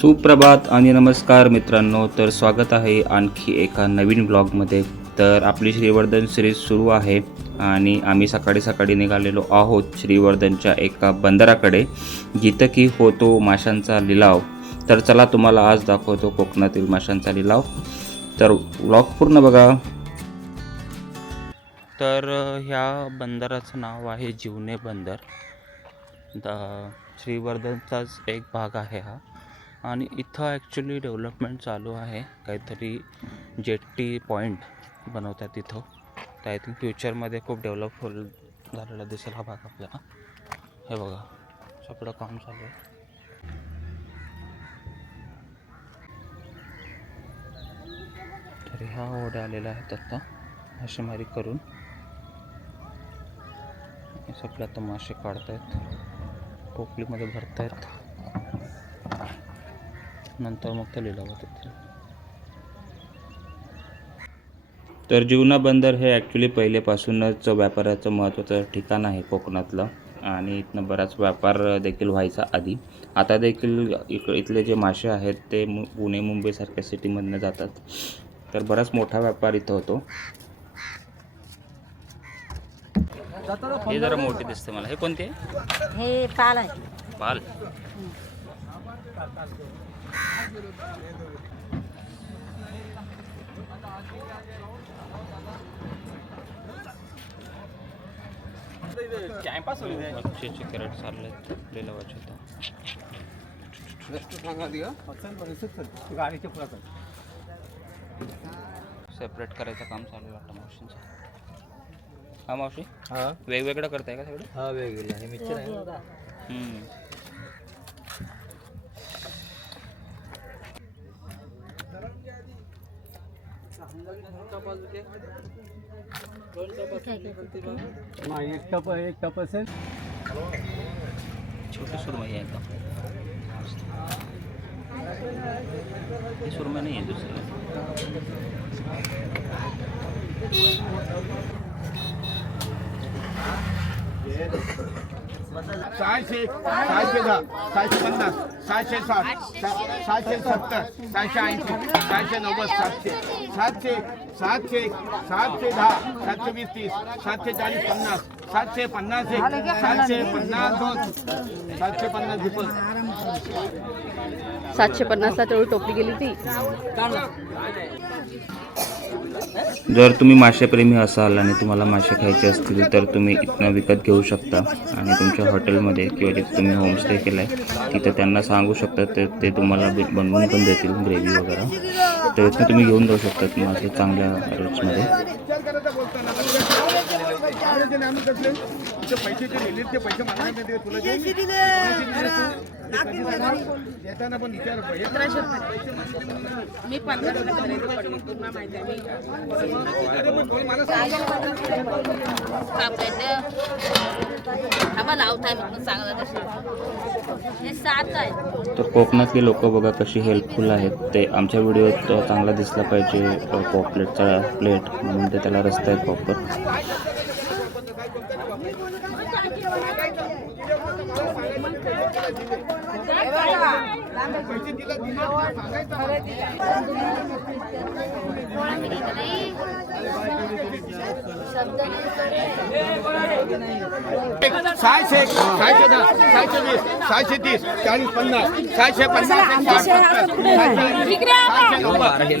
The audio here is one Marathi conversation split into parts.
सुप्रभात आणि नमस्कार मित्रांनो तर स्वागत आहे आणखी एका नवीन ब्लॉगमध्ये. तर आपली श्रीवर्धन सिरीज सुरू आहे आणि आम्ही सकाळी सकाळी निघालेलो आहोत श्रीवर्धनच्या एका बंदराकडे जिथं की होतो माशांचा लिलाव. तर चला तुम्हाला आज दाखवतो कोकणातील माशांचा लिलाव. तर ब्लॉग पूर्ण बघा. तर ह्या बंदराचं नाव आहे जीवने बंदर. द श्रीवर्धनचाच एक भाग आहे हा. आणि इथं ॲक्च्युली डेव्हलपमेंट चालू आहे. काहीतरी जेट्टी पॉईंट बनवतात इथं. तर आय थिंक फ्युचरमध्ये खूप डेव्हलप होईल झालेला दिसेल हा भाग आपल्याला. हे बघा सगळं काम चालू आहे. तरी हा ओढ्या आलेला आहेत आत्ता मासेमारी करून. सगळ्या आता मासे काढतायत. टोपलीमध्ये भरतायत. नंतर मग ते लिलावात येतील तर जीवना बंदर हे ॲक्च्युली पहिलेपासूनच व्यापाराचं महत्त्वाचं ठिकाण आहे कोकणातलं आणि इथनं बराच व्यापार देखील व्हायचा आधी. आता देखील इक इथले जे मासे आहेत ते मु पुणे मुंबईसारख्या सिटीमधनं जातात. तर बराच मोठा व्यापार इथं होतो. हे जरा मोठी दिसते मला. हे कोणते? हे पाल आहे. पाल. कॅरेट तर सेपरेट करायचं काम चालू आहे वाटतं मावशींचं. हा मावशी? हा. वेगवेगळं करताय का सगळं? हा वेगवेगळं हे मिक्सर आहे हम्म. एक टप एक टप असेल. छोटी सुरमई आहे एकदम ही सुरमई नाही आहे दुसरी सहाशे सहाशे दहा सहाशे पन्नास. सहाशे साठ सा- सहाशे सत्तर सहाशे ऐंशी सहाशे नव्वद सातशे. सातशे सातशे सातशे दहा सातशे वीस तीस सातशे चाळीस पन्नास सातशे पन्नास एक सातशे पन्नास दोन सातशे पन्नास झिपल सातशे पन्नासला तेवढी टोपली गेली ती. जर तुम्ही मासेप्रेमी असाल आणि तुम्हाला मासे खायचे असतील तर तुम्ही इथनं विकत घेऊ शकता. आणि तुमच्या हॉटेलमध्ये किंवा जिथे तुम्ही होमस्टे केला आहे तिथं त्यांना सांगू शकता तर ते तुम्हाला बनवून पण देतील ग्रेव्ही वगैरे. तर इथनं तुम्ही घेऊन जाऊ शकता मासे चांगल्या रेट्समध्ये मी. पंधरा रुपये माहिती आहे. आहे तर कोकणातली लोक बघा कशी हेल्पफुल आहेत. ते आमच्या व्हिडिओत चांगला दिसला पाहिजे. पॉपलेटचा प्लेट म्हणून ते त्याला रस्ता आहेत प्रॉपर सहाशे सहाशे दहा सहाशे वीस सहाशे तीस चाळीस पन्नास सहाशे पन्नास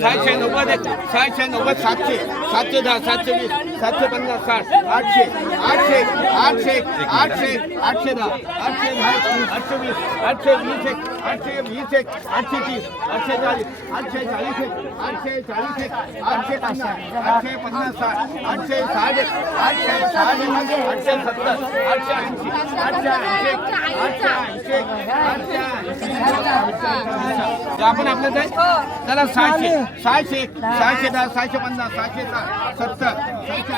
सहाशे नव्वद सहाशे नव्वद सातशे सातशे दहा सातशे वीस. सातशे पन्नास साठ आठशे आठशे आठशे आठशे आठशे दहा आठशे दहा आठशे वीस आठशे वीस एक आठशे वीस एक आठशे तीस आठशे चाळीस आठशे चाळीस एक आठशे चाळीस एक आठशे पन्नास आठशे पन्नास साठ आठशे साठ एक आठशे साठ एक आठशे सत्तर आठशे ऐंशी आठशे ऐंशी एक, आठशे ऐंशी एक, आठशे ऐंशी. आपण आपलं काय चला सहाशे सहाशे सहाशे दहा सहाशे पन्नास सहाशे साठ सत्तर सहाशे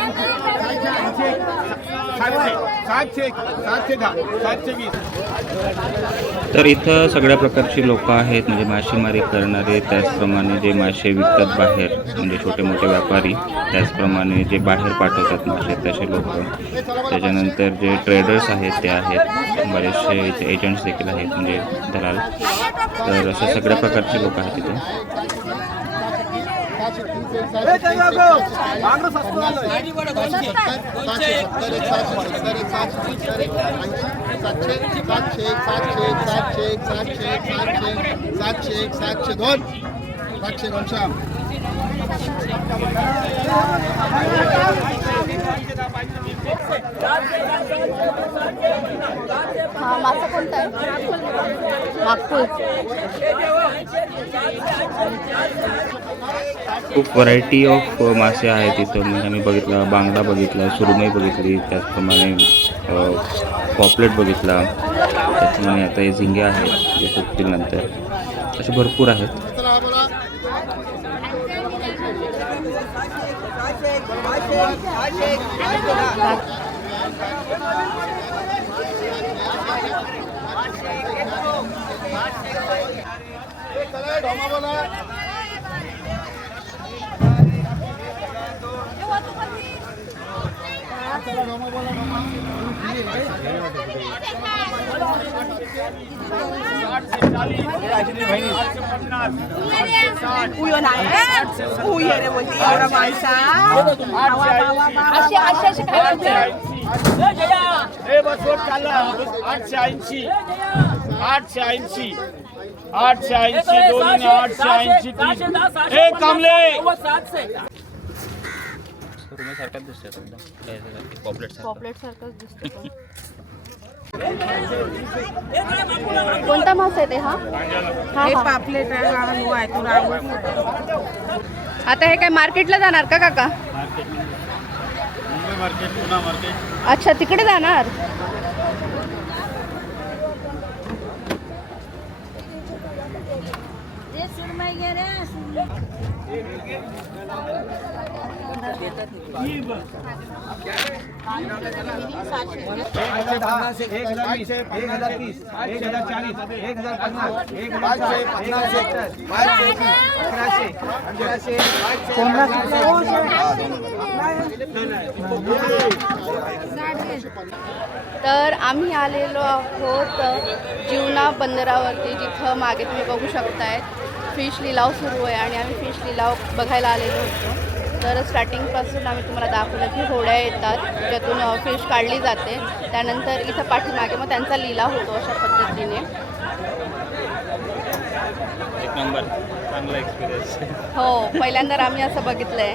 तर इथं सगळ्या प्रकारची लोक आहेत म्हणजे मासेमारी करणारे त्याचप्रमाणे जे मासे विकतात बाहेर म्हणजे छोटे मोठे व्यापारी त्याचप्रमाणे जे बाहेर पाठवतात मासे तसे लोक. त्याच्यानंतर जे ट्रेडर्स आहेत ते आहेत बरेचसे इथे एजंट्स देखील आहेत म्हणजे दलाल. तर अशा सगळ्या प्रकारचे लोक आहेत तिथे सातशे एक सातशे दोन. सातशे दोनशे हा मासा कोणता आहे नागपूर खूप व्हरायटी ऑफ मासे आहेत इथं. म्हणजे आम्ही बघितला बांगडा बघितला सुरमई बघितली त्याचप्रमाणे पॉपलेट बघितला. त्याचप्रमाणे आता हे झिंगे आहेत जे सुटतील नंतर. असे भरपूर आहेत. असे असे असे काय आठशे ऐंशी. आठशे ऐंशी आठशे ऐंशी दोन आठशे ऐंशी तीन हे कामले दिसतात पॉपलेट पॉपलेट सारखंच दिसतं कोणता मासा आहे ते हा? हा, पापलेट आहे वाहन आहे तुला आता हे काय मार्केटला जाणार का काका? अच्छा तिकडे जाणार? तर आम्ही आलेलो आहोत जीवना बंदरावरती जिथं मागे तुम्ही बघू शकताय. फिश लिलाव सुरू आहे आणि आम्ही फिश लिलाव बघायला आलेलो होतो. तर स्टार्टिंगपासून आम्ही तुम्हाला दाखवलं की होड्या येतात ज्यातून फिश काढली जाते. त्यानंतर इथं पाठीमागे मग त्यांचा लिलाव होतो अशा पद्धतीने. एक नंबर. चांगला एक्सपिरियन्स हो पहिल्यांदा आम्ही असं बघितलं आहे